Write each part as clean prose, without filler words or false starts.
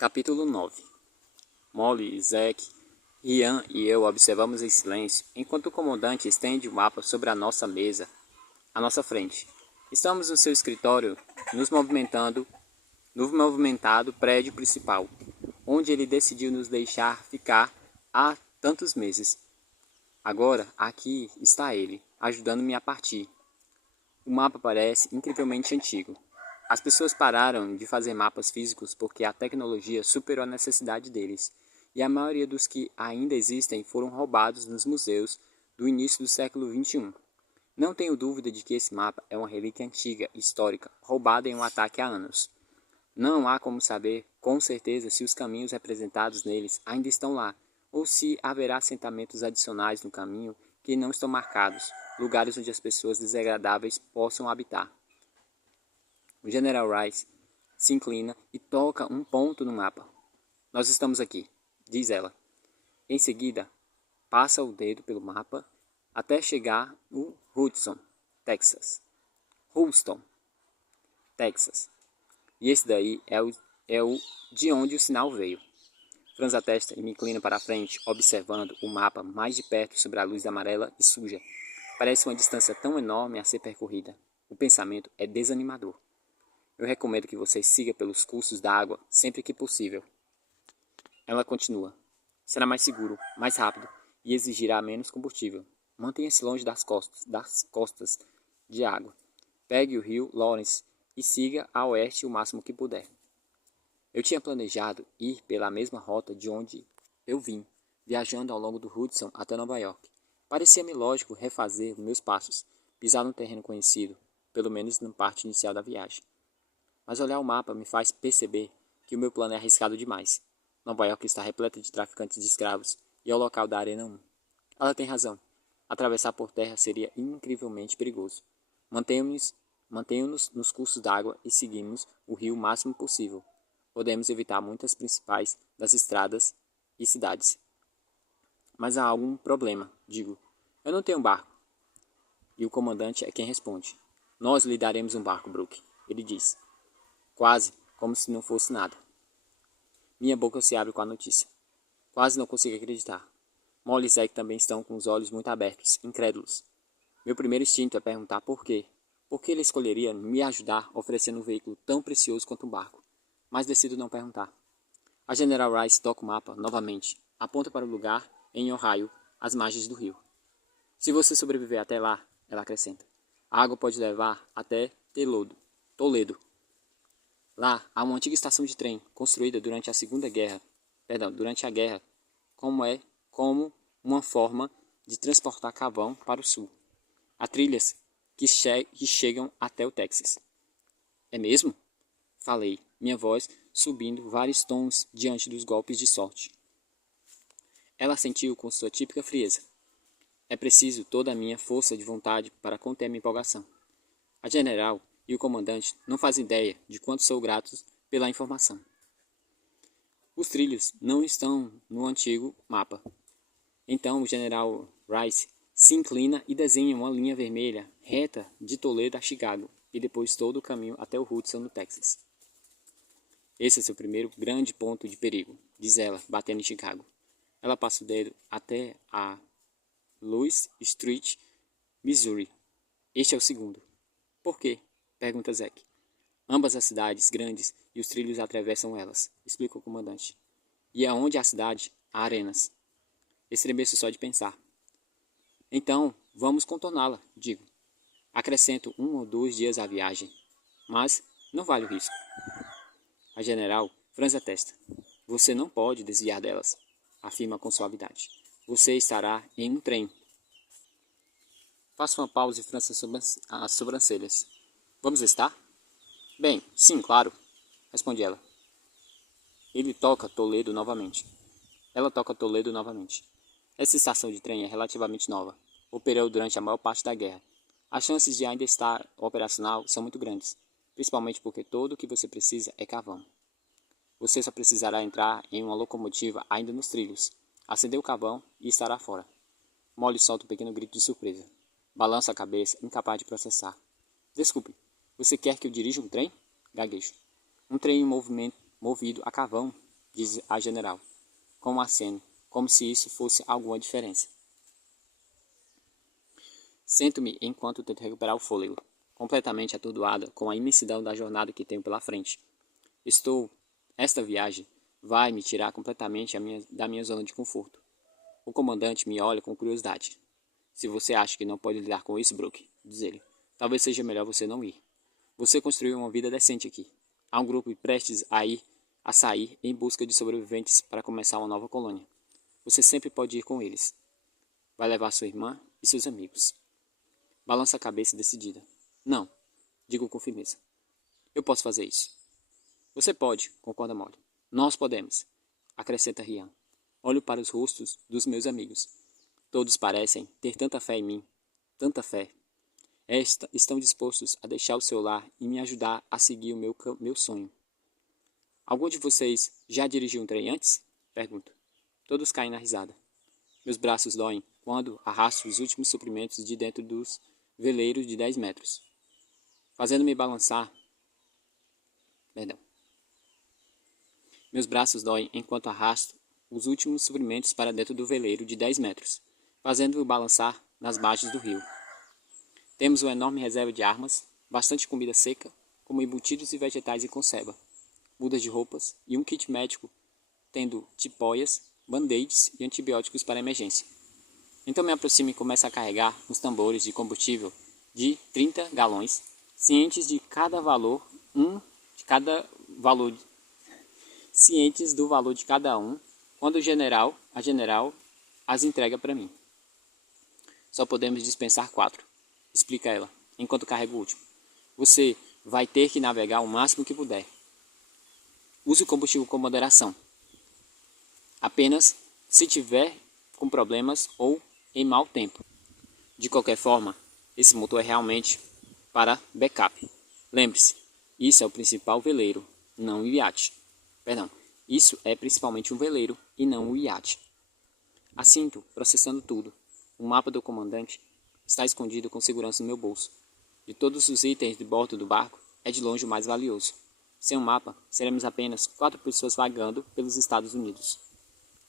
Capítulo 9. Molly, Zack, Ian e eu observamos em silêncio, enquanto o comandante estende o mapa sobre a nossa mesa, à nossa frente. Estamos no seu escritório, no movimentado prédio principal, onde ele decidiu nos deixar ficar há tantos meses. Agora, aqui está ele, ajudando-me a partir. O mapa parece incrivelmente antigo. As pessoas pararam de fazer mapas físicos porque a tecnologia superou a necessidade deles, e a maioria dos que ainda existem foram roubados nos museus do início do século XXI. Não tenho dúvida de que esse mapa é uma relíquia antiga, histórica, roubada em um ataque há anos. Não há como saber com certeza se os caminhos representados neles ainda estão lá, ou se haverá assentamentos adicionais no caminho que não estão marcados, lugares onde as pessoas desagradáveis possam habitar. O General Rice se inclina e toca um ponto no mapa. Nós estamos aqui, diz ela. Em seguida, passa o dedo pelo mapa até chegar no Houston, Texas. E esse daí é o de onde o sinal veio. Franzo a testa e me inclina para a frente, observando o mapa mais de perto sobre a luz amarela e suja. Parece uma distância tão enorme a ser percorrida. O pensamento é desanimador. Eu recomendo que você siga pelos cursos da água sempre que possível. Ela continua. Será mais seguro, mais rápido e exigirá menos combustível. Mantenha-se longe das costas de água. Pegue o rio Lawrence e siga a oeste o máximo que puder. Eu tinha planejado ir pela mesma rota de onde eu vim, viajando ao longo do Hudson até Nova York. Parecia-me lógico refazer meus passos, pisar num terreno conhecido, pelo menos na parte inicial da viagem. Mas olhar o mapa me faz perceber que o meu plano é arriscado demais. Nova York está repleta de traficantes de escravos e é o local da Arena 1. Ela tem razão. Atravessar por terra seria incrivelmente perigoso. Mantenhamos nos cursos d'água e seguimos o rio o máximo possível. Podemos evitar muitas principais das estradas e cidades. Mas há algum problema, digo. Eu não tenho um barco. E o comandante é quem responde. Nós lhe daremos um barco, Brooke, ele diz. Quase como se não fosse nada. Minha boca se abre com a notícia. Quase não consigo acreditar. Molly e Zack também estão com os olhos muito abertos, incrédulos. Meu primeiro instinto é perguntar por quê. Por que ele escolheria me ajudar oferecendo um veículo tão precioso quanto um barco? Mas decido não perguntar. A General Rice toca o mapa novamente. Aponta para o lugar em Ohio, às margens do rio. Se você sobreviver até lá, ela acrescenta, a água pode levar até Toledo. Lá há uma antiga estação de trem, construída durante a guerra, como uma forma de transportar carvão para o sul. Há trilhas que chegam até o Texas. É mesmo? Falei, minha voz subindo vários tons diante dos golpes de sorte. Ela sentiu com sua típica frieza. É preciso toda a minha força de vontade para conter minha empolgação. A general e o comandante não fazem ideia de quanto sou gratos pela informação. Os trilhos não estão no antigo mapa. Então o general Rice se inclina e desenha uma linha vermelha reta de Toledo a Chicago e depois todo o caminho até o Hudson, no Texas. Esse é seu primeiro grande ponto de perigo, diz ela, batendo em Chicago. Ela passa o dedo até a Louis Street, Missouri. Este é o segundo. Por quê? Pergunta Zack. Ambas as cidades grandes e os trilhos atravessam elas, explica o comandante. E aonde há cidade, há arenas. Estremeço só de pensar. Então, vamos contorná-la, digo. Acrescento 1 ou 2 dias à viagem, mas não vale o risco. A general franze a testa. Você não pode desviar delas, afirma com suavidade. Você estará em um trem. Faço uma pausa e franço as sobrancelhas. Vamos estar? Bem, sim, claro, responde ela. Ele toca Toledo novamente. Ela toca Toledo novamente. Essa estação de trem é relativamente nova. Operou durante a maior parte da guerra. As chances de ainda estar operacional são muito grandes, principalmente porque tudo o que você precisa é carvão. Você só precisará entrar em uma locomotiva ainda nos trilhos, acender o carvão e estará fora. Molly solta um pequeno grito de surpresa. Balança a cabeça, incapaz de processar. Desculpe, você quer que eu dirija um trem? Gaguejo. Um trem em movimento, movido a carvão, diz a general, com um aceno, como se isso fosse alguma diferença. Sento-me enquanto tento recuperar o fôlego, completamente atordoada com a imensidão da jornada que tenho pela frente. Esta viagem vai me tirar completamente da minha zona de conforto. O comandante me olha com curiosidade. Se você acha que não pode lidar com isso, Brooke, diz ele, talvez seja melhor você não ir. Você construiu uma vida decente aqui. Há um grupo prestes a sair em busca de sobreviventes para começar uma nova colônia. Você sempre pode ir com eles. Vai levar sua irmã e seus amigos. Balança a cabeça decidida. Não, digo com firmeza. Eu posso fazer isso. Você pode, concorda Molly. Nós podemos, acrescenta Rian. Olho para os rostos dos meus amigos. Todos parecem ter tanta fé em mim, tanta fé. Estão dispostos a deixar o seu lar e me ajudar a seguir o meu sonho. Algum de vocês já dirigiu um trem antes? Pergunto. Todos caem na risada. Meus braços doem quando arrasto os últimos suprimentos de dentro dos veleiros de 10 metros, fazendo-me balançar. Meus braços doem enquanto arrasto os últimos suprimentos para dentro do veleiro de 10 metros, fazendo-o balançar nas margens do rio. Temos uma enorme reserva de armas, bastante comida seca, como embutidos e vegetais em conserva, mudas de roupas e um kit médico, tendo tipóias, band-aids e antibióticos para emergência. Então me aproximo e começo a carregar os tambores de combustível de 30 galões, cientes cientes do valor de cada um, quando a general as entrega para mim. Só podemos dispensar 4, explica ela, enquanto carrego o último. Você vai ter que navegar o máximo que puder. Use o combustível com moderação. Apenas se tiver com problemas ou em mau tempo. De qualquer forma, esse motor é realmente para backup. Lembre-se, isso é o principal veleiro, não o iate. Isso é principalmente um veleiro e não um iate. Assinto, processando tudo. O mapa do comandante está escondido com segurança no meu bolso. De todos os itens de bordo do barco, é de longe o mais valioso. Sem um mapa, seremos apenas 4 pessoas vagando pelos Estados Unidos.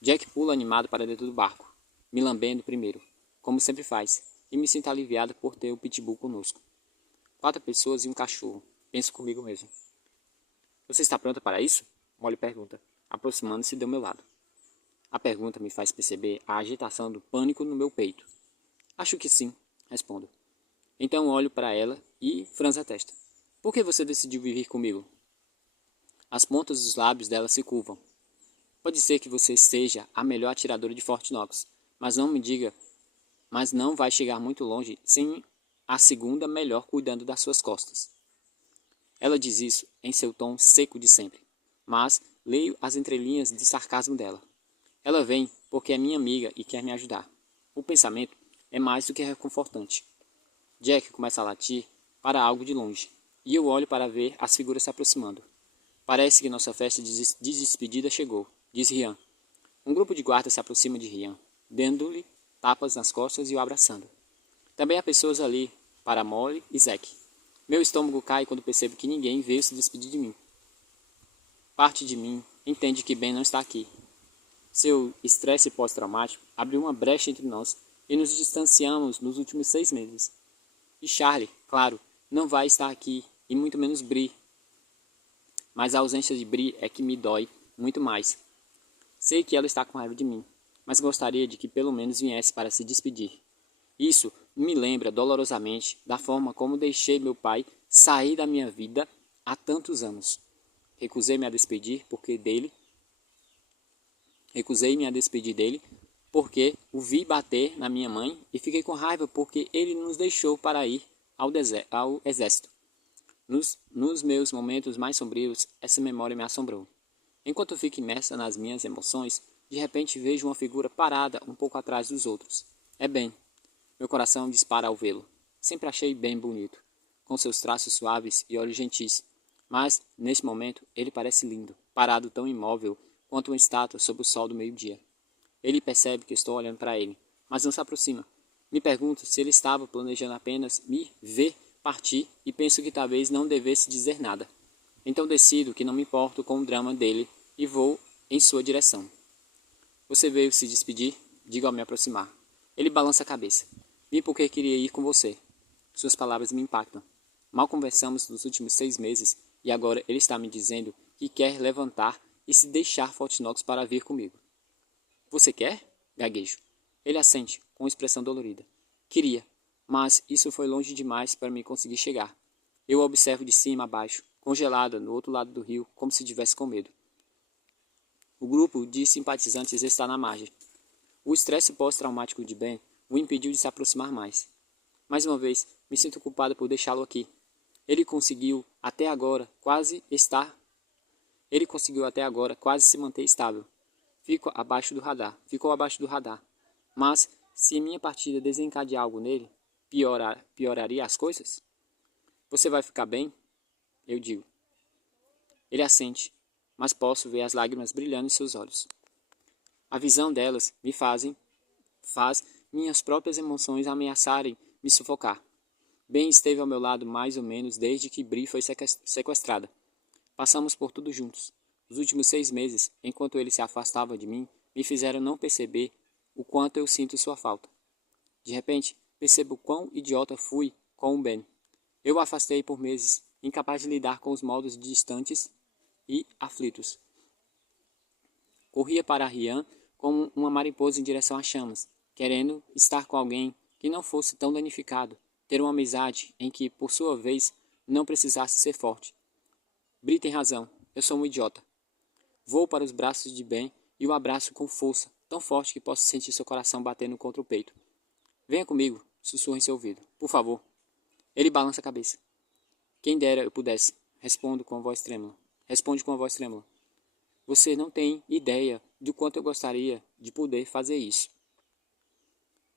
Jack pula animado para dentro do barco, me lambendo primeiro, como sempre faz, e me sinto aliviado por ter o Pitbull conosco. 4 pessoas e um cachorro, penso comigo mesmo. Você está pronta para isso? Molly pergunta, aproximando-se do meu lado. A pergunta me faz perceber a agitação do pânico no meu peito. Acho que sim, respondo. Então olho para ela e franzo a testa. Por que você decidiu vir comigo? As pontas dos lábios dela se curvam. Pode ser que você seja a melhor atiradora de Fort Knox, mas não vai chegar muito longe sem a segunda melhor cuidando das suas costas. Ela diz isso em seu tom seco de sempre, mas leio as entrelinhas de sarcasmo dela. Ela vem porque é minha amiga e quer me ajudar. O pensamento é mais do que reconfortante. Jack começa a latir para algo de longe, e eu olho para ver as figuras se aproximando. Parece que nossa festa de despedida chegou, diz Rian. Um grupo de guardas se aproxima de Rian, dando-lhe tapas nas costas e o abraçando. Também há pessoas ali para Molly e Zack. Meu estômago cai quando percebo que ninguém veio se despedir de mim. Parte de mim entende que Ben não está aqui. Seu estresse pós-traumático abriu uma brecha entre nós e nos distanciamos nos últimos 6 meses. E Charlie, claro, não vai estar aqui, e muito menos Bree. Mas a ausência de Bree é que me dói muito mais. Sei que ela está com raiva de mim, mas gostaria de que pelo menos viesse para se despedir. Isso me lembra dolorosamente da forma como deixei meu pai sair da minha vida há tantos anos. Recusei-me a despedir dele porque o vi bater na minha mãe e fiquei com raiva porque ele nos deixou para ir ao exército. Nos meus momentos mais sombrios, essa memória me assombrou. Enquanto fico imersa nas minhas emoções, de repente vejo uma figura parada um pouco atrás dos outros. É Ben. Meu coração dispara ao vê-lo. Sempre achei Ben bonito, com seus traços suaves e olhos gentis. Mas, neste momento, ele parece lindo, parado tão imóvel quanto uma estátua sob o sol do meio-dia. Ele percebe que estou olhando para ele, mas não se aproxima. Me pergunto se ele estava planejando apenas me ver partir e penso que talvez não devesse dizer nada. Então decido que não me importo com o drama dele e vou em sua direção. Você veio se despedir? Digo ao me aproximar. Ele balança a cabeça. Vim porque queria ir com você. Suas palavras me impactam. Mal conversamos nos últimos 6 meses e agora ele está me dizendo que quer levantar e se deixar Fortinox para vir comigo. Você quer? Gaguejo. Ele assente, com expressão dolorida. Queria, mas isso foi longe demais para me conseguir chegar. Eu o observo de cima a baixo, congelada no outro lado do rio, como se tivesse com medo. O grupo de simpatizantes está na margem. O estresse pós-traumático de Ben o impediu de se aproximar mais. Mais uma vez, me sinto culpado por deixá-lo aqui. Ele conseguiu até agora quase se manter estável. Ficou abaixo do radar. Mas, se minha partida desencadear algo nele, pioraria as coisas? Você vai ficar bem? Eu digo. Ele assente, mas posso ver as lágrimas brilhando em seus olhos. A visão delas faz minhas próprias emoções ameaçarem me sufocar. Ben esteve ao meu lado mais ou menos desde que Bri foi sequestrada. Passamos por tudo juntos. Os últimos 6 meses, enquanto ele se afastava de mim, me fizeram não perceber o quanto eu sinto sua falta. De repente, percebo quão idiota fui com o Ben. Eu o afastei por meses, incapaz de lidar com os modos distantes e aflitos. Corria para Rian como uma mariposa em direção às chamas, querendo estar com alguém que não fosse tão danificado, ter uma amizade em que, por sua vez, não precisasse ser forte. Bri tem razão, eu sou um idiota. Vou para os braços de Ben e o abraço com força, tão forte que posso sentir seu coração batendo contra o peito. Venha comigo, sussurro em seu ouvido. Por favor. Ele balança a cabeça. Quem dera eu pudesse, responde com a voz trêmula. Você não tem ideia do quanto eu gostaria de poder fazer isso.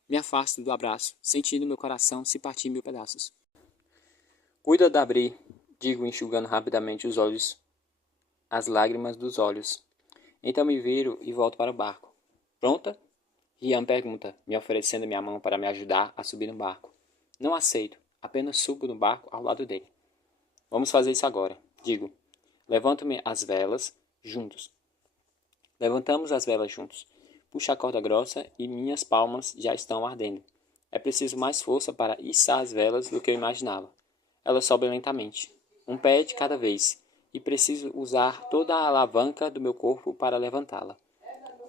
Me afasto do abraço, sentindo meu coração se partir em 1000 pedaços. Cuida da Bri, digo enxugando rapidamente as lágrimas dos olhos. Então me viro e volto para o barco. Pronta? Rian pergunta, me oferecendo minha mão para me ajudar a subir no barco. Não aceito, apenas subo no barco ao lado dele. Vamos fazer isso agora, digo. Levanto-me as velas juntos. Levantamos as velas juntos. Puxo a corda grossa e minhas palmas já estão ardendo. É preciso mais força para içar as velas do que eu imaginava. Elas sobem lentamente, um pé de cada vez, e preciso usar toda a alavanca do meu corpo para levantá-la.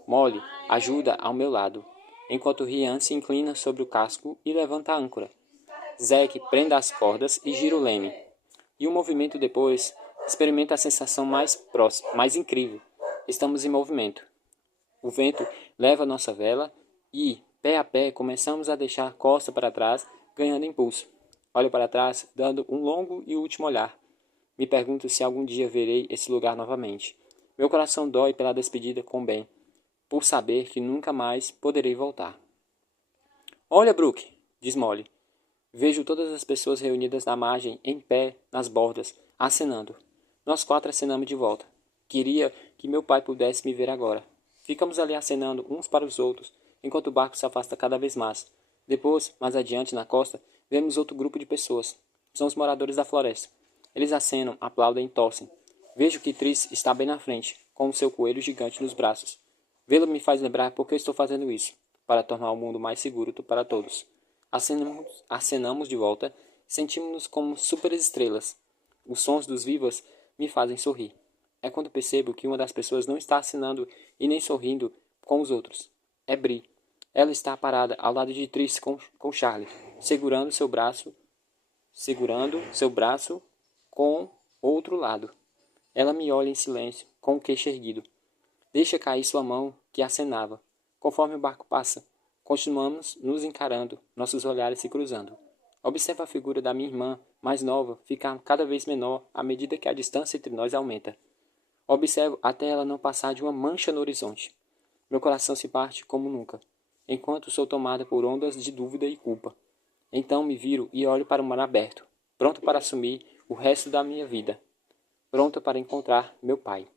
Molly ajuda ao meu lado, enquanto Rian se inclina sobre o casco e levanta a âncora. Zack prenda as cordas e gira o leme. E um movimento depois, experimenta a sensação mais incrível. Estamos em movimento. O vento leva nossa vela e, pé a pé, começamos a deixar a costa para trás, ganhando impulso. Olho para trás, dando um longo e último olhar. Me pergunto se algum dia verei esse lugar novamente. Meu coração dói pela despedida com Ben, por saber que nunca mais poderei voltar. Olha, Brooke, diz Molly. Vejo todas as pessoas reunidas na margem, em pé, nas bordas, acenando. Nós 4 acenamos de volta. Queria que meu pai pudesse me ver agora. Ficamos ali acenando uns para os outros, enquanto o barco se afasta cada vez mais. Depois, mais adiante, na costa, vemos outro grupo de pessoas. São os moradores da floresta. Eles acenam, aplaudem e torcem. Vejo que Tris está bem na frente, com o seu coelho gigante nos braços. Vê-lo me faz lembrar por que estou fazendo isso, para tornar o mundo mais seguro para todos. Acenamos de volta, sentimos-nos como superestrelas. Os sons dos vivas me fazem sorrir. É quando percebo que uma das pessoas não está acenando e nem sorrindo com os outros. É Bri. Ela está parada ao lado de Tris com Charlie, segurando seu braço com outro lado. Ela me olha em silêncio, com o queixo erguido. Deixa cair sua mão, que acenava. Conforme o barco passa, continuamos nos encarando, nossos olhares se cruzando. Observo a figura da minha irmã, mais nova, ficar cada vez menor à medida que a distância entre nós aumenta. Observo até ela não passar de uma mancha no horizonte. Meu coração se parte como nunca, enquanto sou tomada por ondas de dúvida e culpa. Então me viro e olho para o mar aberto, pronto para assumir o resto da minha vida, pronto para encontrar meu pai.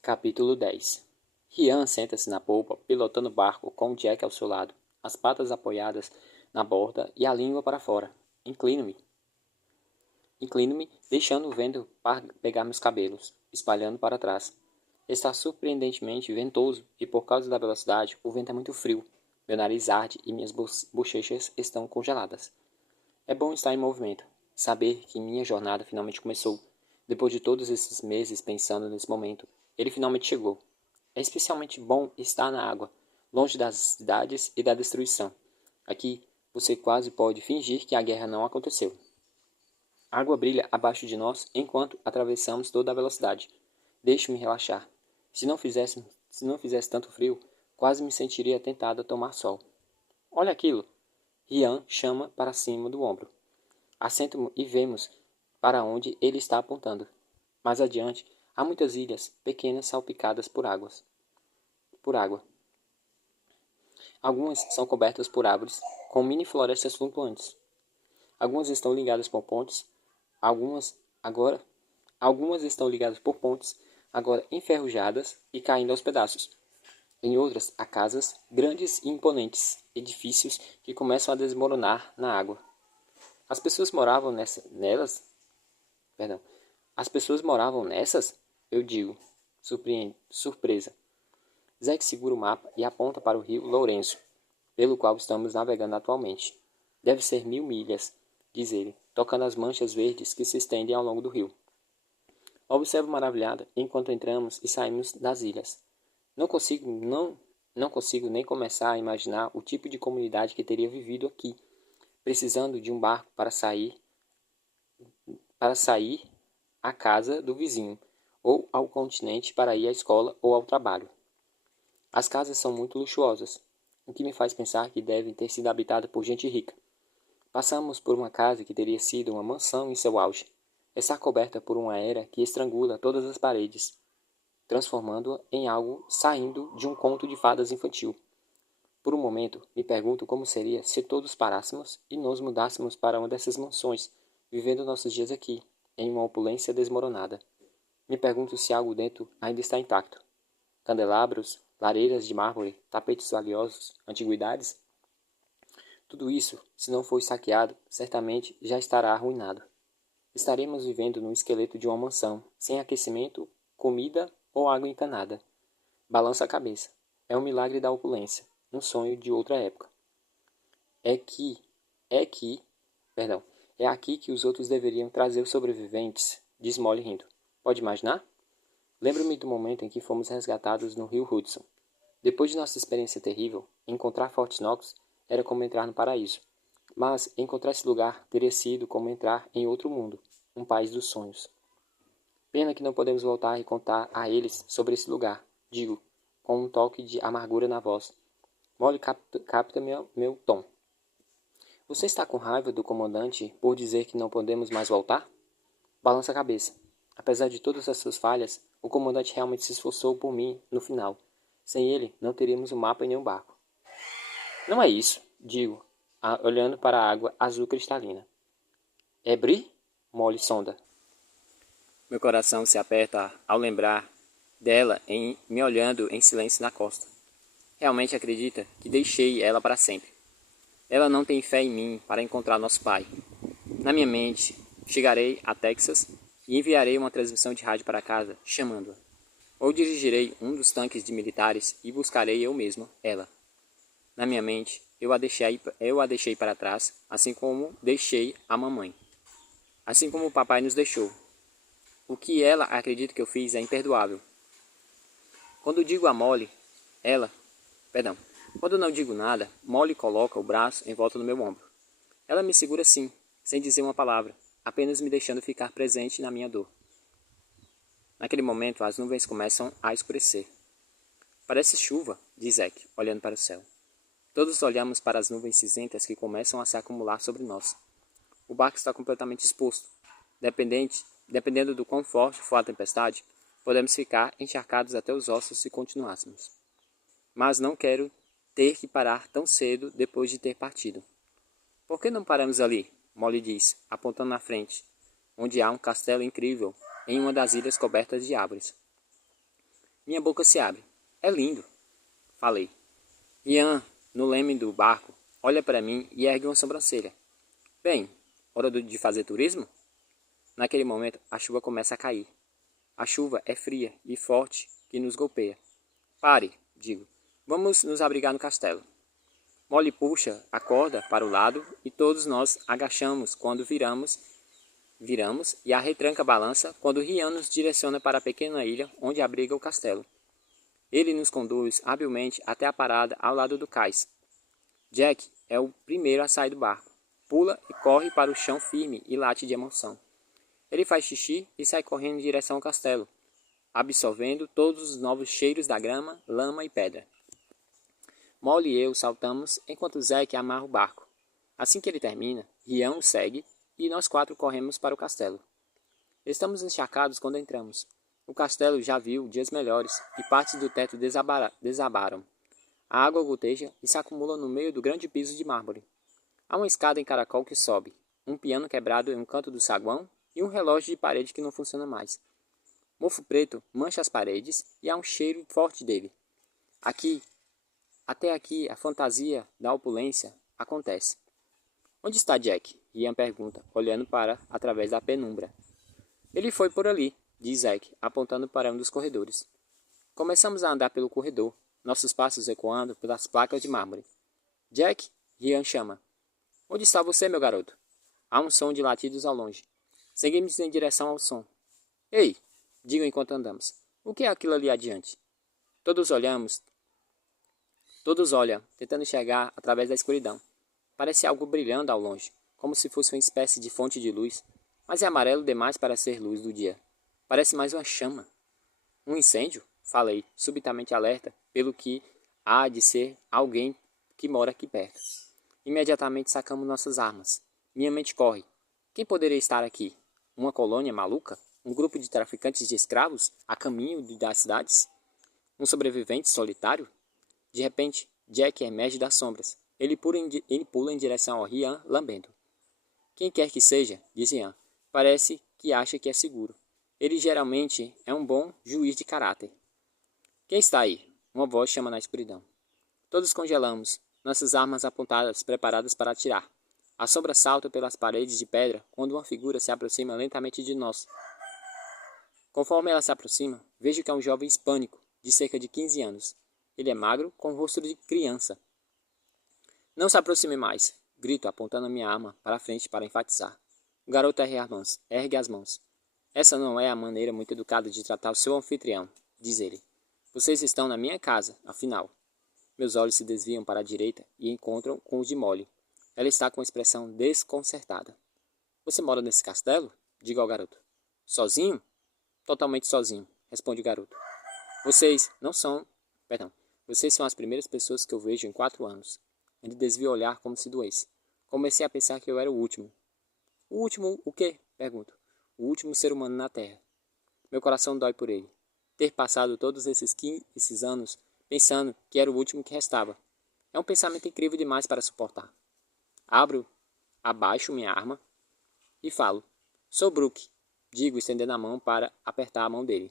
Capítulo 10. Rian senta-se na polpa, pilotando o barco com Jack ao seu lado, as patas apoiadas na borda e a língua para fora. Inclino-me. Inclino-me, deixando o vento pegar meus cabelos, espalhando para trás. Está surpreendentemente ventoso e, por causa da velocidade, o vento é muito frio. Meu nariz arde e minhas bochechas estão congeladas. É bom estar em movimento, saber que minha jornada finalmente começou. Depois de todos esses meses pensando nesse momento, ele finalmente chegou. É especialmente bom estar na água, longe das cidades e da destruição. Aqui, você quase pode fingir que a guerra não aconteceu. A água brilha abaixo de nós enquanto atravessamos toda a velocidade. Deixe-me relaxar. Se não fizesse tanto frio, quase me sentiria tentado a tomar sol. Olha aquilo! Rian chama para cima do ombro. Assento-me e vemos para onde ele está apontando. Mais adiante, há muitas ilhas, pequenas salpicadas por água. Algumas são cobertas por árvores, com mini florestas flutuantes. Algumas estão ligadas por pontes, algumas agora, algumas estão ligadas por pontes, agora enferrujadas e caindo aos pedaços. Em outras, há casas grandes e imponentes, edifícios que começam a desmoronar na água. As pessoas moravam nelas? Perdão. As pessoas moravam nessas? Eu digo, surpresa. Zack segura o mapa e aponta para o rio Lourenço, pelo qual estamos navegando atualmente. Deve ser 1000 milhas, diz ele, tocando as manchas verdes que se estendem ao longo do rio. Observo maravilhada enquanto entramos e saímos das ilhas. Não consigo nem começar a imaginar o tipo de comunidade que teria vivido aqui, precisando de um barco para sair à casa do vizinho, ou ao continente para ir à escola ou ao trabalho. As casas são muito luxuosas, o que me faz pensar que devem ter sido habitadas por gente rica. Passamos por uma casa que teria sido uma mansão em seu auge. Está coberta por uma era que estrangula todas as paredes, transformando-a em algo saindo de um conto de fadas infantil. Por um momento, me pergunto como seria se todos parássemos e nos mudássemos para uma dessas mansões, vivendo nossos dias aqui, em uma opulência desmoronada. Me pergunto se algo dentro ainda está intacto. Candelabros, lareiras de mármore, tapetes valiosos, antiguidades? Tudo isso, se não foi saqueado, certamente já estará arruinado. Estaremos vivendo no esqueleto de uma mansão, sem aquecimento, comida ou água encanada. Balança a cabeça. É um milagre da opulência, um sonho de outra época. É que, é que, perdão, é aqui que os outros deveriam trazer os sobreviventes, diz Molly rindo. Pode imaginar? Lembro-me do momento em que fomos resgatados no rio Hudson. Depois de nossa experiência terrível, encontrar Fort Knox era como entrar no paraíso. Mas encontrar esse lugar teria sido como entrar em outro mundo, um país dos sonhos. Pena que não podemos voltar e contar a eles sobre esse lugar, digo, com um toque de amargura na voz. Molly capta meu tom. Você está com raiva do comandante por dizer que não podemos mais voltar? Balança a cabeça. Apesar de todas as suas falhas, o comandante realmente se esforçou por mim no final. Sem ele, não teríamos um mapa e nem um barco. Não é isso, digo, olhando para a água azul cristalina. É Bri? Molly sonda. Meu coração se aperta ao lembrar dela me olhando em silêncio na costa. Realmente acredita que deixei ela para sempre. Ela não tem fé em mim para encontrar nosso pai. Na minha mente, chegarei a Texas e enviarei uma transmissão de rádio para casa, chamando-a. Ou dirigirei um dos tanques de militares e buscarei eu mesmo ela. Na minha mente, eu a deixei para trás, assim como deixei a mamãe. Assim como o papai nos deixou. O que ela acredita que eu fiz é imperdoável. Quando digo a Molly, quando não digo nada, Molly coloca o braço em volta do meu ombro. Ela me segura assim, sem dizer uma palavra, apenas me deixando ficar presente na minha dor. Naquele momento, as nuvens começam a escurecer. Parece chuva, diz Zack, olhando para o céu. Todos olhamos para as nuvens cinzentas que começam a se acumular sobre nós. O barco está completamente exposto. Dependendo do quão forte for a tempestade, podemos ficar encharcados até os ossos se continuássemos. Mas não quero ter que parar tão cedo depois de ter partido. Por que não paramos ali? Molly diz, apontando na frente, onde há um castelo incrível em uma das ilhas cobertas de árvores. Minha boca se abre. É lindo, falei. Ian, no leme do barco, olha para mim e ergue uma sobrancelha. Bem, hora de fazer turismo? Naquele momento, a chuva começa a cair. A chuva é fria e forte que nos golpeia. Pare, digo. Vamos nos abrigar no castelo. Molly puxa a corda para o lado e todos nós agachamos quando viramos e a retranca balança quando Rian nos direciona para a pequena ilha onde abriga o castelo. Ele nos conduz habilmente até a parada ao lado do cais. Jack é o primeiro a sair do barco. Pula e corre para o chão firme e late de emoção. Ele faz xixi e sai correndo em direção ao castelo, absorvendo todos os novos cheiros da grama, lama e pedra. Molly e eu saltamos enquanto Zack amarra o barco. Assim que ele termina, Rian o segue e nós 4 corremos para o castelo. Estamos encharcados quando entramos. O castelo já viu dias melhores e partes do teto desabaram. A água goteja e se acumula no meio do grande piso de mármore. Há uma escada em caracol que sobe, um piano quebrado em um canto do saguão e um relógio de parede que não funciona mais. Mofo preto mancha as paredes e há um cheiro forte dele. Até aqui, a fantasia da opulência acontece. Onde está Jack? Ian pergunta, olhando para através da penumbra. Ele foi por ali, diz Zack, apontando para um dos corredores. Começamos a andar pelo corredor, nossos passos ecoando pelas placas de mármore. Jack, Ian chama. Onde está você, meu garoto? Há um som de latidos ao longe. Seguimos em direção ao som. Ei, digo enquanto andamos. O que é aquilo ali adiante? Todos olham, tentando enxergar através da escuridão. Parece algo brilhando ao longe, como se fosse uma espécie de fonte de luz, mas é amarelo demais para ser luz do dia. Parece mais uma chama. Um incêndio? Falei, subitamente alerta, pelo que há de ser alguém que mora aqui perto. Imediatamente sacamos nossas armas. Minha mente corre. Quem poderia estar aqui? Uma colônia maluca? Um grupo de traficantes de escravos a caminho das cidades? Um sobrevivente solitário? De repente, Jack emerge das sombras. Ele pula em direção ao Rian, lambendo. Quem quer que seja, diz Rian, parece que acha que é seguro. Ele geralmente é um bom juiz de caráter. Quem está aí? Uma voz chama na escuridão. Todos congelamos, nossas armas apontadas, preparadas para atirar. A sombra salta pelas paredes de pedra quando uma figura se aproxima lentamente de nós. Conforme ela se aproxima, vejo que é um jovem hispânico, de cerca de 15 anos. Ele é magro, com o rosto de criança. Não se aproxime mais, grito, apontando a minha arma para a frente para enfatizar. O garoto ergue as mãos. Essa não é a maneira muito educada de tratar o seu anfitrião, diz ele. Vocês estão na minha casa, afinal. Meus olhos se desviam para a direita e encontram com os de Molly. Ela está com expressão desconcertada. Você mora nesse castelo? Digo ao garoto. Sozinho? Totalmente sozinho, responde o garoto. Vocês são as primeiras pessoas que eu vejo em 4 anos. Ele desvia o olhar como se doesse. Comecei a pensar que eu era o último. O último o quê? Pergunto. O último ser humano na Terra. Meu coração dói por ele. Ter passado todos esses anos pensando que era o último que restava. É um pensamento incrível demais para suportar. Abaixo minha arma e falo. Sou Brooke, digo estendendo a mão para apertar a mão dele.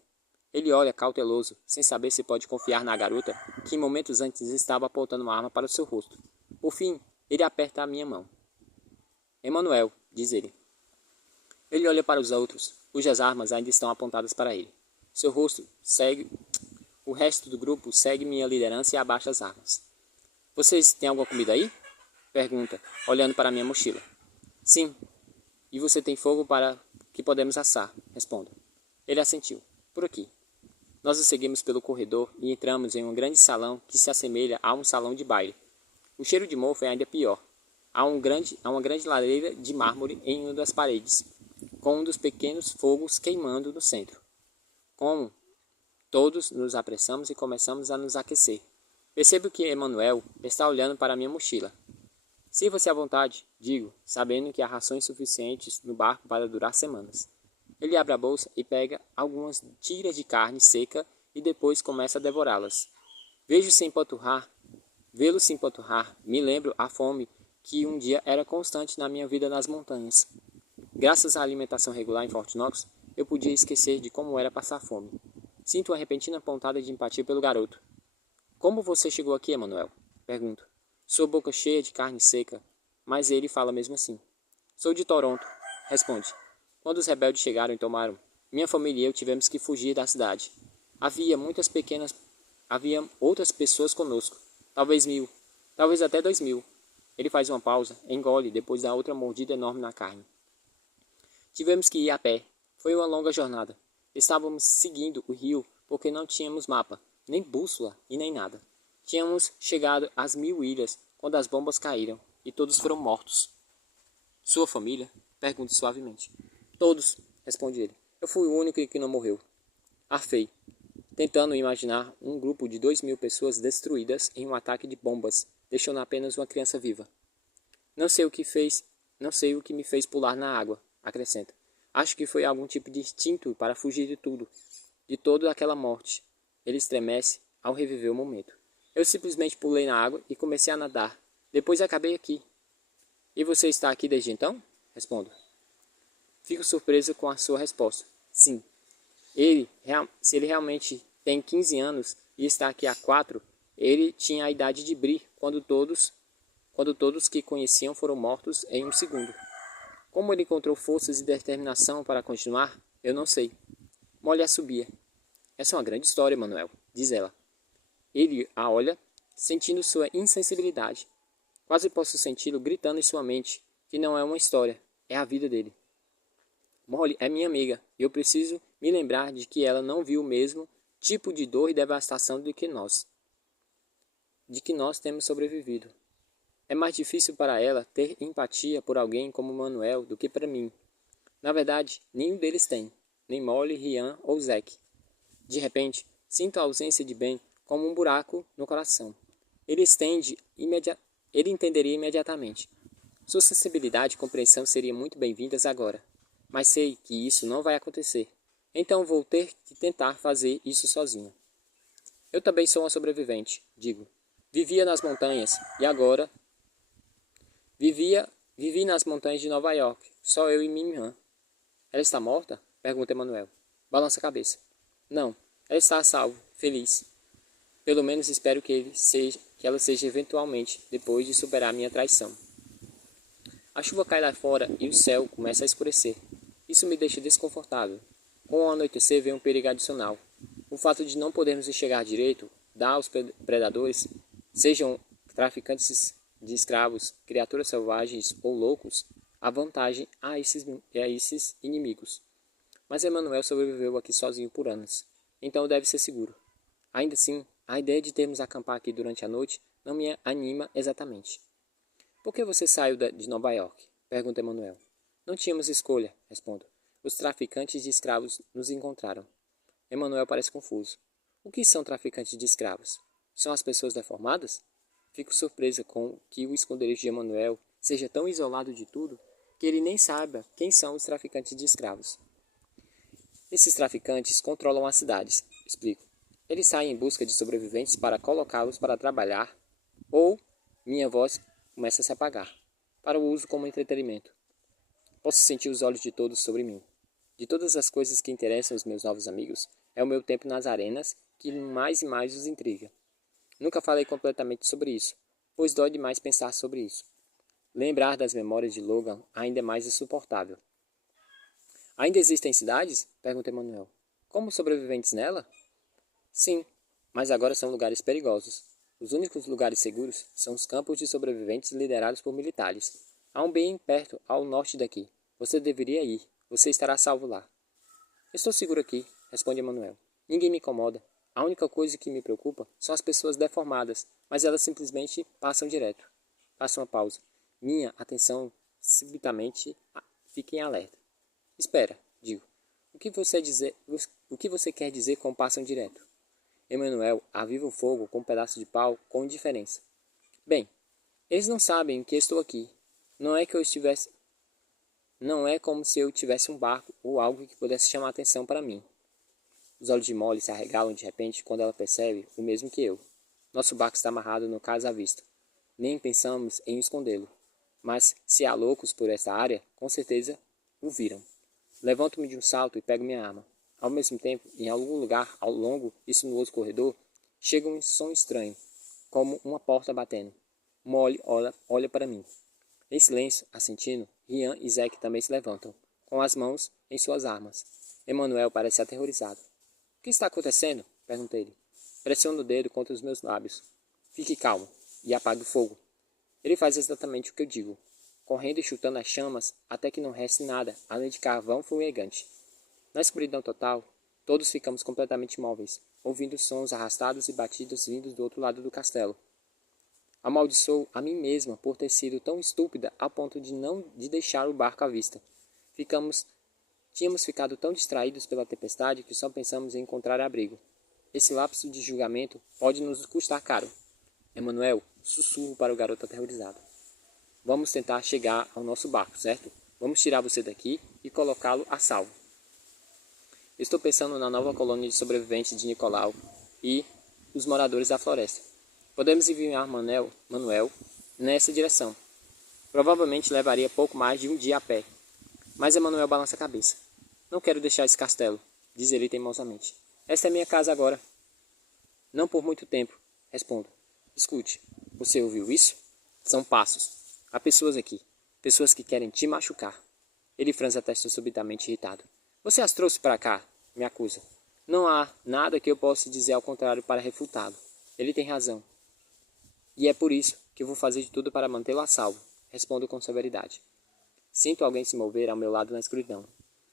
Ele olha cauteloso, sem saber se pode confiar na garota que momentos antes estava apontando uma arma para o seu rosto. Por fim, ele aperta a minha mão. Emanuel, diz ele. Ele olha para os outros, cujas armas ainda estão apontadas para ele. O resto do grupo segue minha liderança e abaixa as armas. Vocês têm alguma comida aí? Pergunta, olhando para minha mochila. Sim. E você tem fogo para que podemos assar? Respondo. Ele assentiu. Por aqui. Nós o seguimos pelo corredor e entramos em um grande salão que se assemelha a um salão de baile. O cheiro de mofo é ainda pior. Há uma grande lareira de mármore em uma das paredes, com um dos pequenos fogos queimando no centro. Como todos nos apressamos e começamos a nos aquecer. Percebo que Emanuel está olhando para minha mochila. Sirva-se à vontade, digo, sabendo que há rações suficientes no barco para durar semanas. Ele abre a bolsa e pega algumas tiras de carne seca e depois começa a devorá-las. Vê-lo se empanturrar, me lembro a fome que um dia era constante na minha vida nas montanhas. Graças à alimentação regular em Fort Knox, eu podia esquecer de como era passar fome. Sinto uma repentina pontada de empatia pelo garoto. Como você chegou aqui, Emanuel? Pergunto. Sua boca cheia de carne seca, mas ele fala mesmo assim. Sou de Toronto, responde. quando os rebeldes chegaram e tomaram, minha família e eu tivemos que fugir da cidade. Havia outras pessoas conosco, talvez 1.000, talvez até 2.000. Ele faz uma pausa, engole, depois dá outra mordida enorme na carne. Tivemos que ir a pé. Foi uma longa jornada. Estávamos seguindo o rio porque não tínhamos mapa, nem bússola e nem nada. Tínhamos chegado às 1.000 ilhas quando as bombas caíram e todos foram mortos. Sua família? Pergunto suavemente. Todos, responde ele. Eu fui o único que não morreu. Arfei, tentando imaginar um grupo de 2.000 pessoas destruídas em um ataque de bombas, deixando apenas uma criança viva. Não sei o que me fez pular na água, acrescenta. Acho que foi algum tipo de instinto para fugir de tudo, de toda aquela morte. Ele estremece ao reviver o momento. Eu simplesmente pulei na água e comecei a nadar. Depois acabei aqui. E você está aqui desde então? Respondo. Fico surpreso com a sua resposta. Sim. Se ele realmente tem 15 anos e está aqui há 4, ele tinha a idade de Bri quando todos que conheciam foram mortos em um segundo. Como ele encontrou forças e determinação para continuar, eu não sei. Molly assobia. Essa é uma grande história, Manuel, diz ela. Ele a olha, sentindo sua insensibilidade. Quase posso senti-lo gritando em sua mente que não é uma história, é a vida dele. Molly é minha amiga e eu preciso me lembrar de que ela não viu o mesmo tipo de dor e devastação de que nós temos sobrevivido. É mais difícil para ela ter empatia por alguém como Manuel do que para mim. Na verdade, nenhum deles tem, nem Molly, Rian ou Zack. De repente, sinto a ausência de Ben como um buraco no coração. Ele entenderia imediatamente. Sua sensibilidade e compreensão seriam muito bem-vindas agora, mas sei que isso não vai acontecer. Então vou ter que tentar fazer isso sozinho. Eu também sou uma sobrevivente, digo. Vivia nas montanhas e agora vivi nas montanhas de Nova York, só eu e minha irmã. Ela está morta? Pergunta Emanuel. Balança a cabeça. Não, ela está a salvo, feliz. Pelo menos espero que ela seja eventualmente, depois de superar minha traição. A chuva cai lá fora e o céu começa a escurecer. Isso me deixa desconfortável. Com o anoitecer vem um perigo adicional. O fato de não podermos enxergar direito dá aos predadores, sejam traficantes de escravos, criaturas selvagens ou loucos, a vantagem a esses inimigos. Mas Emanuel sobreviveu aqui sozinho por anos, então deve ser seguro. Ainda assim, a ideia de termos acampar aqui durante a noite não me anima exatamente. Por que você saiu de Nova York? Pergunta Emanuel. Não tínhamos escolha, respondo. Os traficantes de escravos nos encontraram. Emanuel parece confuso. O que são traficantes de escravos? São as pessoas deformadas? Fico surpresa com que o esconderijo de Emanuel seja tão isolado de tudo que ele nem saiba quem são os traficantes de escravos. Esses traficantes controlam as cidades, explico. Eles saem em busca de sobreviventes para colocá-los para trabalhar ou minha voz começa a se apagar, para o uso como entretenimento. Posso sentir os olhos de todos sobre mim. De todas as coisas que interessam os meus novos amigos, é o meu tempo nas arenas que mais e mais os intriga. Nunca falei completamente sobre isso, pois dói demais pensar sobre isso. Lembrar das memórias de Logan ainda é mais insuportável. Ainda existem cidades? Pergunta Emanuel. Como sobreviventes nela? Sim, mas agora são lugares perigosos. Os únicos lugares seguros são os campos de sobreviventes liderados por militares. Há um bem perto, ao norte daqui. Você deveria ir. Você estará salvo lá. Estou seguro aqui, responde Emanuel. Ninguém me incomoda. A única coisa que me preocupa são as pessoas deformadas, mas elas simplesmente passam direto. Faço uma pausa. Minha atenção subitamente fica em alerta. Espera, digo. O que você quer dizer com passam direto? Emanuel aviva o fogo com um pedaço de pau com indiferença. Bem, eles não sabem que estou aqui. Não é como se eu tivesse um barco ou algo que pudesse chamar atenção para mim. Os olhos de Molly se arregalam de repente quando ela percebe o mesmo que eu. Nosso barco está amarrado no cais à vista. Nem pensamos em escondê-lo. Mas se há loucos por esta área, com certeza o viram. Levanto-me de um salto e pego minha arma. Ao mesmo tempo, em algum lugar ao longo e sinuoso corredor, chega um som estranho, como uma porta batendo. Molly olha para mim. Em silêncio, assentindo, Rian e Zack também se levantam, com as mãos em suas armas. Emanuel parece aterrorizado. O que está acontecendo? Perguntei-lhe. Pressiono o dedo contra os meus lábios. Fique calmo e apague o fogo. Ele faz exatamente o que eu digo, correndo e chutando as chamas até que não reste nada além de carvão fumegante. Na escuridão total, todos ficamos completamente imóveis, ouvindo sons arrastados e batidos vindos do outro lado do castelo. Amaldiçoo a mim mesma por ter sido tão estúpida ao ponto de deixar o barco à vista. Tínhamos ficado tão distraídos pela tempestade que só pensamos em encontrar abrigo. Esse lapso de julgamento pode nos custar caro. Emanuel, sussurro para o garoto aterrorizado. Vamos tentar chegar ao nosso barco, certo? Vamos tirar você daqui e colocá-lo a salvo. Estou pensando na nova colônia de sobreviventes de Nicolau e os moradores da floresta. Podemos enviar Manuel nessa direção. Provavelmente levaria pouco mais de um dia a pé. Mas Emanuel balança a cabeça. Não quero deixar esse castelo, diz ele teimosamente. Esta é minha casa agora. Não por muito tempo, respondo. Escute, você ouviu isso? São passos. Há pessoas aqui. Pessoas que querem te machucar. Ele franze a testa subitamente irritado. Você as trouxe para cá? Me acusa. Não há nada que eu possa dizer ao contrário para refutá-lo. Ele tem razão. E é por isso que vou fazer de tudo para mantê-lo a salvo. Respondo com severidade. Sinto alguém se mover ao meu lado na escuridão.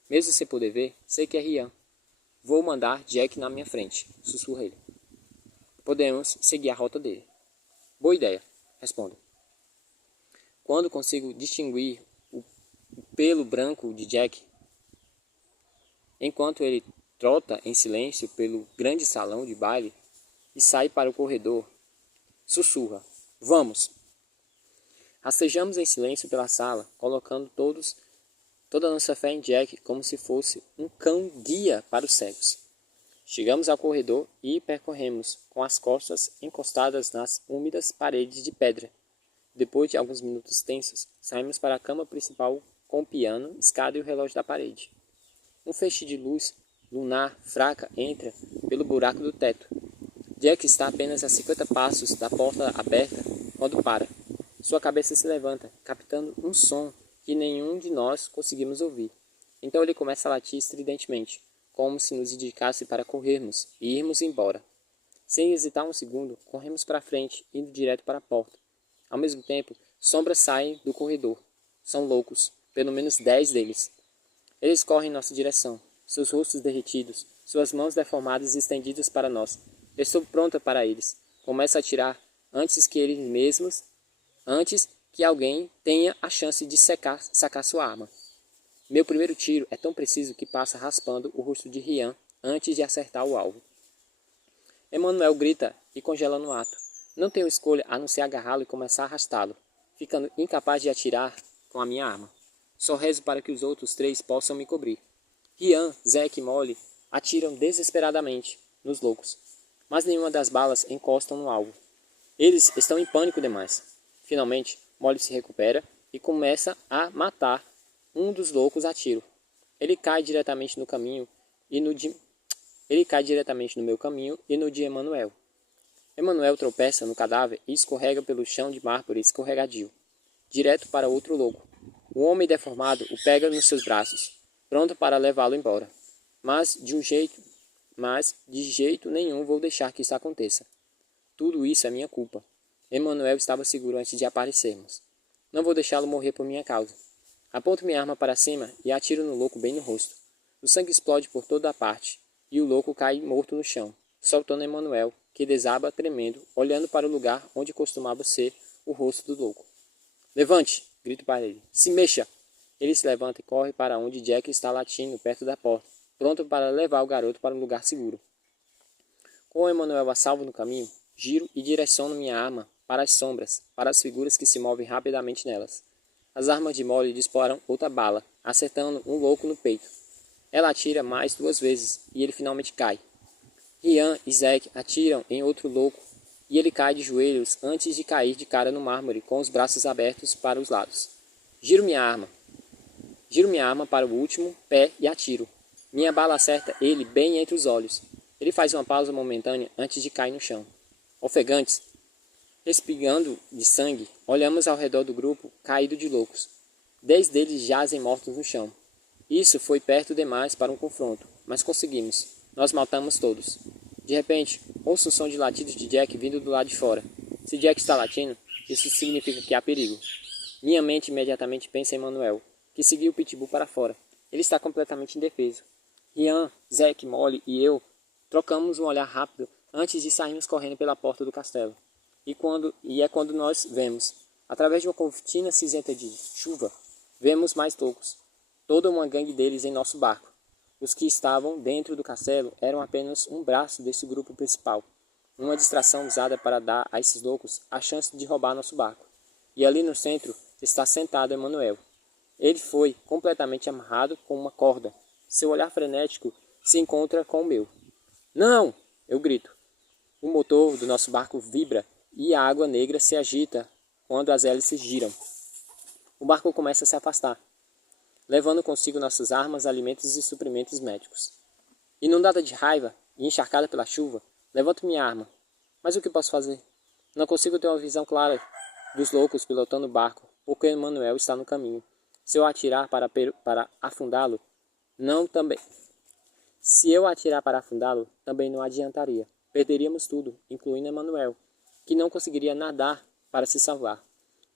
Mesmo sem poder ver, sei que é Rian. Vou mandar Jack na minha frente, sussurra ele. Podemos seguir a rota dele. Boa ideia, respondo. Quando consigo distinguir o pelo branco de Jack, enquanto ele trota em silêncio pelo grande salão de baile e sai para o corredor, sussurra. Vamos! Rastejamos em silêncio pela sala, colocando toda a nossa fé em Jack como se fosse um cão-guia para os cegos. Chegamos ao corredor e percorremos, com as costas encostadas nas úmidas paredes de pedra. Depois de alguns minutos tensos, saímos para a cama principal com o piano, escada e o relógio da parede. Um feixe de luz lunar fraca entra pelo buraco do teto. Jack está apenas a 50 passos da porta aberta quando para. Sua cabeça se levanta, captando um som que nenhum de nós conseguimos ouvir. Então ele começa a latir estridentemente, como se nos indicasse para corrermos e irmos embora. Sem hesitar um segundo, corremos para frente, indo direto para a porta. Ao mesmo tempo, sombras saem do corredor. São loucos, pelo menos 10 deles. Eles correm em nossa direção, seus rostos derretidos, suas mãos deformadas e estendidas para nós. Estou pronta para eles. Começo a atirar antes que alguém tenha a chance de sacar sua arma. Meu primeiro tiro é tão preciso que passa raspando o rosto de Rian antes de acertar o alvo. Emanuel grita e congela no ato. Não tenho escolha a não ser agarrá-lo e começar a arrastá-lo, ficando incapaz de atirar com a minha arma. Só rezo para que os outros 3 possam me cobrir. Rian, Zack e Molly atiram desesperadamente nos loucos, mas nenhuma das balas encostam no alvo. Eles estão em pânico demais. Finalmente, Molly se recupera e começa a matar um dos loucos a tiro. Ele cai diretamente no meu caminho e no de Emanuel. Emanuel tropeça no cadáver e escorrega pelo chão de mármore escorregadio, direto para outro louco. O homem deformado o pega nos seus braços, pronto para levá-lo embora. Mas de jeito nenhum vou deixar que isso aconteça. Tudo isso é minha culpa. Emanuel estava seguro antes de aparecermos. Não vou deixá-lo morrer por minha causa. Aponto minha arma para cima e atiro no louco bem no rosto. O sangue explode por toda a parte, e o louco cai morto no chão, soltando Emanuel, que desaba tremendo, olhando para o lugar onde costumava ser o rosto do louco. Levante! Grito para ele. Se mexa! Ele se levanta e corre para onde Jack está latindo, perto da porta, pronto para levar o garoto para um lugar seguro. Com Emanuel a salvo no caminho, giro e direciono minha arma para as sombras, para as figuras que se movem rapidamente nelas. As armas de Molly disparam outra bala, acertando um louco no peito. Ela atira mais 2 vezes e ele finalmente cai. Rian e Zack atiram em outro louco e ele cai de joelhos antes de cair de cara no mármore com os braços abertos para os lados. Giro minha arma para o último pé e atiro. Minha bala acerta ele bem entre os olhos. Ele faz uma pausa momentânea antes de cair no chão. Ofegantes, respingando de sangue, olhamos ao redor do grupo caído de loucos. 10 deles jazem mortos no chão. Isso foi perto demais para um confronto, mas conseguimos. Nós matamos todos. De repente, ouço o som de latidos de Jack vindo do lado de fora. Se Jack está latindo, isso significa que há perigo. Minha mente imediatamente pensa em Manuel, que seguiu o Pitbull para fora. Ele está completamente indefeso. Rian, Zack, Molly e eu trocamos um olhar rápido antes de sairmos correndo pela porta do castelo. E é quando nós vemos, através de uma cortina cinzenta de chuva, vemos mais loucos. Toda uma gangue deles em nosso barco. Os que estavam dentro do castelo eram apenas um braço desse grupo principal. Uma distração usada para dar a esses loucos a chance de roubar nosso barco. E ali no centro está sentado Emanuel. Ele foi completamente amarrado com uma corda. Seu olhar frenético se encontra com o meu. Não! Eu grito. O motor do nosso barco vibra e a água negra se agita quando as hélices giram. O barco começa a se afastar, levando consigo nossas armas, alimentos e suprimentos médicos. Inundada de raiva e encharcada pela chuva, levanto minha arma. Mas o que posso fazer? Não consigo ter uma visão clara dos loucos pilotando o barco, porque Emanuel está no caminho. Se eu atirar para afundá-lo, não também. Se eu atirar para afundá-lo, também não adiantaria. Perderíamos tudo, incluindo Emanuel, que não conseguiria nadar para se salvar.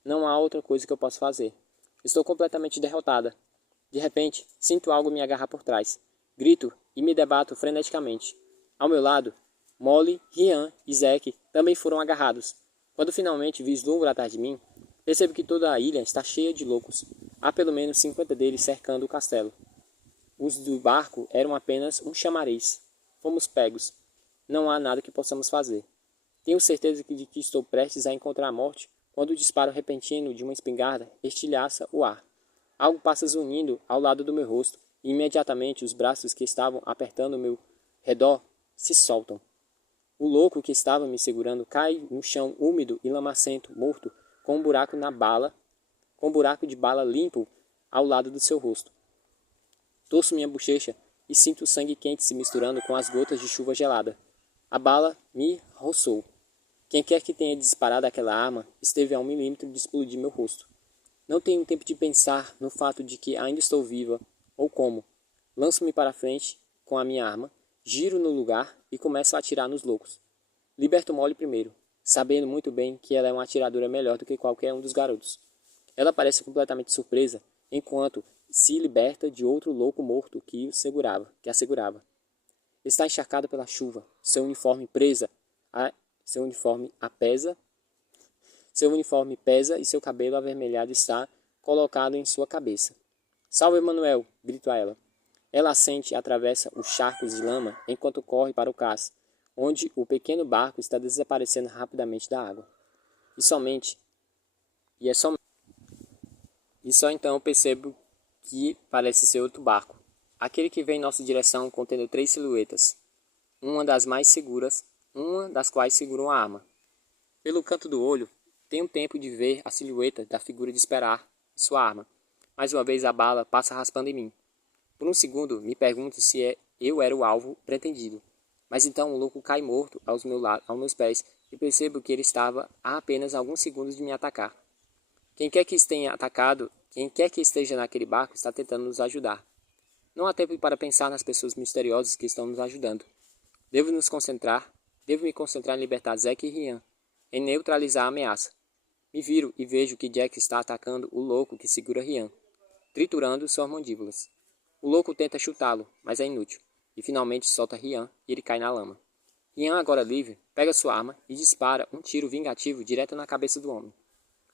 Não há outra coisa que eu possa fazer. Estou completamente derrotada. De repente, sinto algo me agarrar por trás. Grito e me debato freneticamente. Ao meu lado, Molly, Rian e Zack também foram agarrados. Quando finalmente vislumbro atrás de mim, percebo que toda a ilha está cheia de loucos. Há pelo menos 50 deles cercando o castelo. Os do barco eram apenas um chamariz. Fomos pegos. Não há nada que possamos fazer. Tenho certeza de que estou prestes a encontrar a morte quando o disparo repentino de uma espingarda estilhaça o ar. Algo passa zunindo ao lado do meu rosto e imediatamente os braços que estavam apertando o meu redor se soltam. O louco que estava me segurando cai no chão úmido e lamacento, morto, com um buraco de bala limpo ao lado do seu rosto. Torço minha bochecha e sinto o sangue quente se misturando com as gotas de chuva gelada. A bala me roçou. Quem quer que tenha disparado aquela arma esteve a 1 milímetro de explodir meu rosto. Não tenho tempo de pensar no fato de que ainda estou viva, ou como. Lanço-me para frente com a minha arma, giro no lugar e começo a atirar nos loucos. Liberto Molly primeiro, sabendo muito bem que ela é uma atiradora melhor do que qualquer um dos garotos. Ela parece completamente surpresa, enquanto se liberta de outro louco morto que a segurava. Está encharcada pela chuva, seu uniforme pesa e seu cabelo avermelhado está colocado em sua cabeça. Salve, Emanuel! Grito a ela. Ela assente e atravessa os charcos de lama enquanto corre para o cais, onde o pequeno barco está desaparecendo rapidamente da água. E só então percebo que parece ser outro barco. Aquele que vem em nossa direção contendo 3 silhuetas, uma das quais segura uma arma. Pelo canto do olho, tenho tempo de ver a silhueta da figura de esperar sua arma. Mais uma vez a bala passa raspando em mim. Por um segundo me pergunto se eu era o alvo pretendido. Mas então o louco cai morto aos meus pés e percebo que ele estava a apenas alguns segundos de me atacar. Quem quer que esteja naquele barco está tentando nos ajudar. Não há tempo para pensar nas pessoas misteriosas que estão nos ajudando. Devo me concentrar em libertar Zack e Rian, em neutralizar a ameaça. Me viro e vejo que Jack está atacando o louco que segura Rian, triturando suas mandíbulas. O louco tenta chutá-lo, mas é inútil, e finalmente solta Rian e ele cai na lama. Rian, agora livre, pega sua arma e dispara um tiro vingativo direto na cabeça do homem.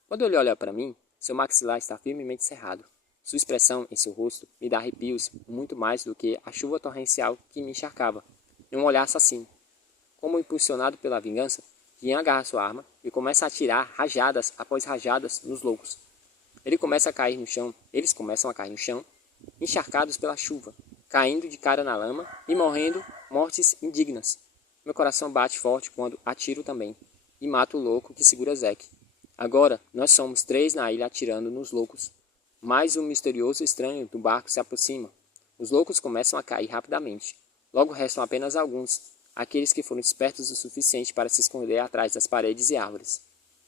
Quando ele olha para mim, seu maxilar está firmemente cerrado. Sua expressão em seu rosto me dá arrepios muito mais do que a chuva torrencial que me encharcava, e um olhar assassino. Como impulsionado pela vingança, Rian agarra sua arma e começa a atirar rajadas após rajadas nos loucos. Eles começam a cair no chão, encharcados pela chuva, caindo de cara na lama e morrendo mortes indignas. Meu coração bate forte quando atiro também, e mato o louco que segura Zack. Agora, nós somos 3 na ilha atirando nos loucos. Mas um misterioso estranho do barco se aproxima. Os loucos começam a cair rapidamente. Logo restam apenas alguns, aqueles que foram espertos o suficiente para se esconder atrás das paredes e árvores.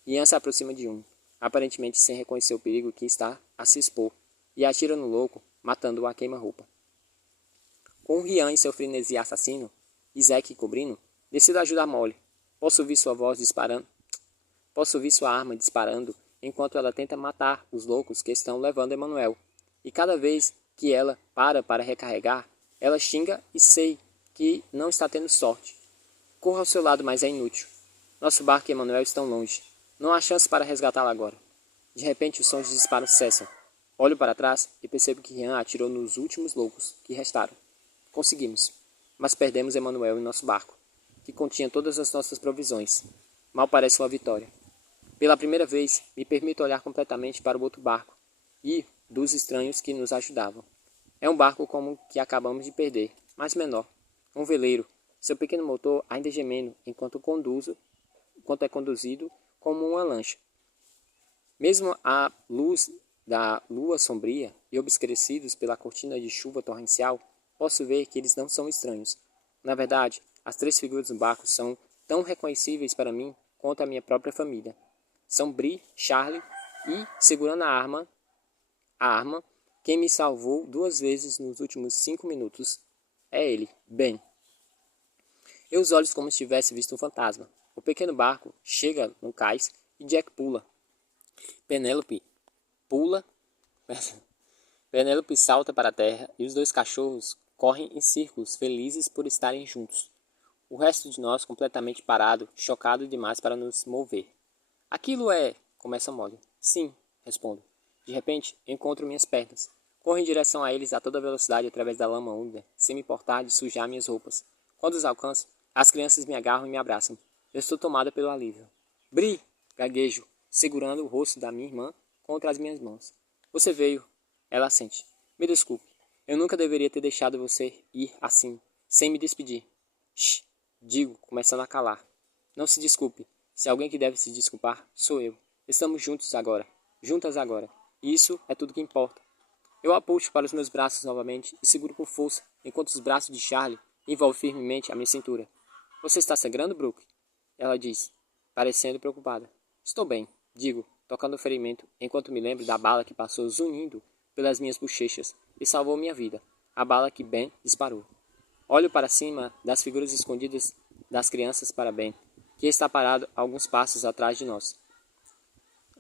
Ian se aproxima de um, aparentemente sem reconhecer o perigo que está a se expor, e atira no louco matando-o a queima-roupa. Com Rian em seu frenesi assassino, e Zack cobrindo, decido ajudar Molly. Posso ouvir sua voz disparando. Posso ouvir sua arma disparando enquanto ela tenta matar os loucos que estão levando Emanuel. E cada vez que ela para recarregar, ela xinga e sei que não está tendo sorte. Corra ao seu lado, mas é inútil. Nosso barco e Emanuel estão longe. Não há chance para resgatá-la agora. De repente, os sons de disparos cessam. Olho para trás e percebo que Rian atirou nos últimos loucos que restaram. Conseguimos, mas perdemos Emanuel em nosso barco, que continha todas as nossas provisões. Mal parece uma vitória. Pela primeira vez, me permito olhar completamente para o outro barco e dos estranhos que nos ajudavam. É um barco como o que acabamos de perder, mas menor. Um veleiro, seu pequeno motor ainda gemendo enquanto é conduzido como uma lancha. Mesmo à luz da lua sombria e obscurecidos pela cortina de chuva torrencial, posso ver que eles não são estranhos. Na verdade, as 3 figuras do barco são tão reconhecíveis para mim quanto a minha própria família. São Bree, Charlie e, segurando a arma, quem me salvou 2 vezes nos últimos 5 minutos. É ele, Ben. Eu os olhos como se tivesse visto um fantasma. O pequeno barco chega no cais e Jack pula. Penélope salta para a terra e os 2 cachorros correm em círculos, felizes por estarem juntos. O resto de nós completamente parado, chocado demais para nos mover. Aquilo é... Começa Molly. Sim, respondo. De repente, encontro minhas pernas. Corro em direção a eles a toda velocidade através da lama úmida, sem me importar de sujar minhas roupas. Quando os alcanço, as crianças me agarram e me abraçam. Eu estou tomada pelo alívio. Bri! Gaguejo, segurando o rosto da minha irmã contra as minhas mãos. Você veio. Ela assente. Me desculpe. Eu nunca deveria ter deixado você ir assim, sem me despedir. Shh! Digo, começando a calar. Não se desculpe. Se alguém que deve se desculpar, sou eu. Estamos juntas agora. E isso é tudo que importa. Eu a puxo para os meus braços novamente e seguro com força, enquanto os braços de Charlie envolvem firmemente a minha cintura. Você está sangrando, Brooke? Ela diz, parecendo preocupada. Estou bem, digo, tocando o ferimento, enquanto me lembro da bala que passou zunindo pelas minhas bochechas e salvou minha vida. A bala que Ben disparou. Olho para cima das figuras escondidas das crianças para Ben, que está parado a alguns passos atrás de nós.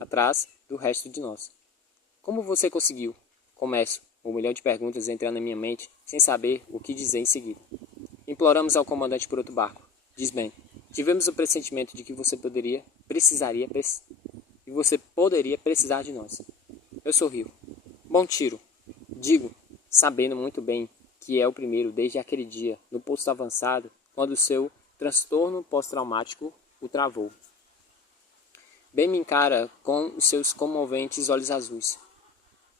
Atrás do resto de nós. Como você conseguiu? Começo, 1 milhão de perguntas entrando na minha mente, sem saber o que dizer em seguida. Imploramos ao comandante por outro barco, diz Ben. Tivemos o pressentimento de que você poderia precisar de nós. Eu sorrio. Bom tiro. Digo, sabendo muito bem que é o primeiro desde aquele dia, no posto avançado, quando o seu transtorno pós-traumático o travou. Ben me encara com os seus comoventes olhos azuis.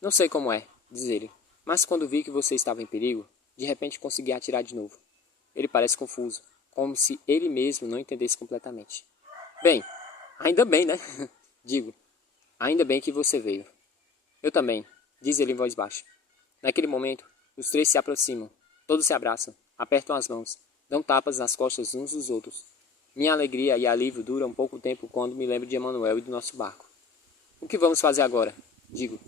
Não sei como é, diz ele, mas quando vi que você estava em perigo, de repente consegui atirar de novo. Ele parece confuso, como se ele mesmo não entendesse completamente. Bem, ainda bem, né? Digo, ainda bem que você veio. Eu também, diz ele em voz baixa. Naquele momento, os 3 se aproximam, todos se abraçam, apertam as mãos, dão tapas nas costas uns dos outros. Minha alegria e alívio duram pouco tempo quando me lembro de Emanuel e do nosso barco. O que vamos fazer agora? Digo.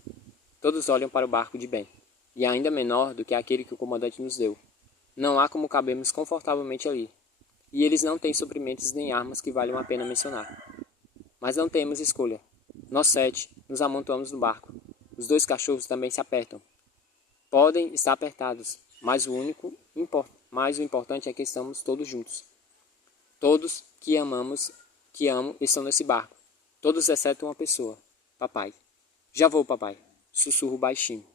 Todos olham para o barco de Ben, e ainda menor do que aquele que o comandante nos deu. Não há como cabermos confortavelmente ali, e eles não têm suprimentos nem armas que valham a pena mencionar. Mas não temos escolha. Nós 7 nos amontoamos no barco. Os 2 cachorros também se apertam. Podem estar apertados, mas o importante é que estamos todos juntos. Todos que amo estão nesse barco. Todos exceto uma pessoa. Papai. Já vou, papai. Sussurro baixinho.